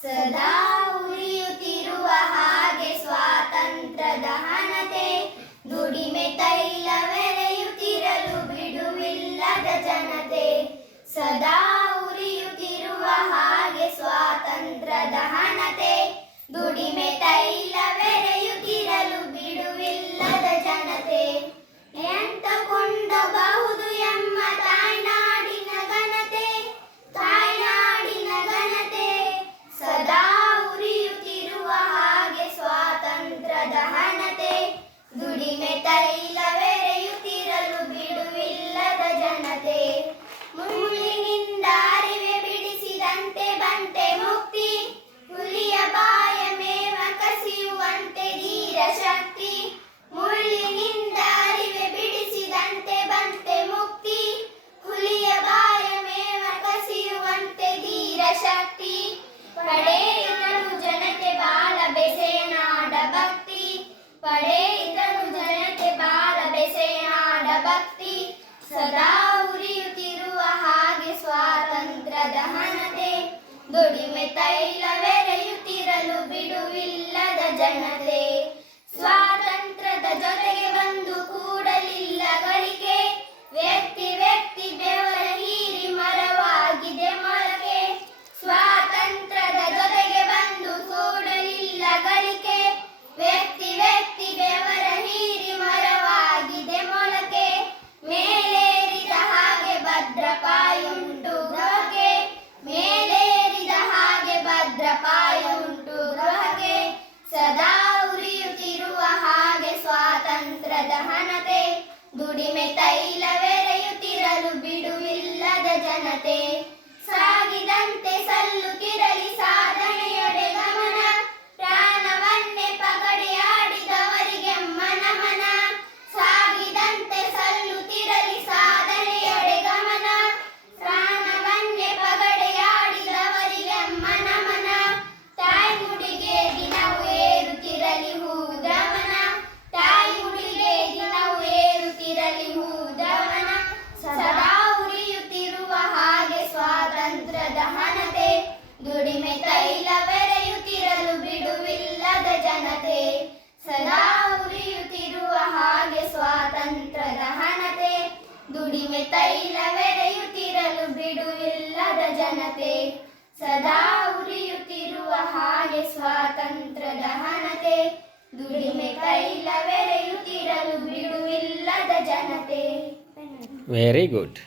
Sedang. ಭಕ್ತಿ ಸದಾ ಉರಿಯುತ್ತಿರುವ ಹಾಗೆ ಸ್ವಾತಂತ್ರ್ಯದ ದಹನತೆ. ದುಡಿಮೆ ತೈಲವೆರೆಯುತ್ತಿರಲು ಬಿಡುವಿಲ್ಲದ ಜನತೆ. ಕ್ಷೇತ್ರದ ಹಣತೆ ದುಡಿಮೆ ತೈಲವೆರೆಯುತ್ತಿರಲು ಬಿಡುವಿಲ್ಲದ ಜನತೆ. ಸಾಗಿದಂತೆ ಸಲ್ಲು ಕಿರಲಿ ಸಾರ ದುಡಿಮೆ ತೈಲವೆರೆಯುತ್ತಿರಲು ಬಿಡುವಿಲ್ಲದ ಜನತೆ, ಸದಾ ಉರಿಯುತ್ತಿರುವ ಹಾಗೆ ಸ್ವಾತಂತ್ರ್ಯದ ಹಣತೆ ದುಡಿಮೆ ತೈಲವೆರೆಯುತ್ತಿರಲು ಬಿಡುವಿಲ್ಲದ ಜನತೆ. Very good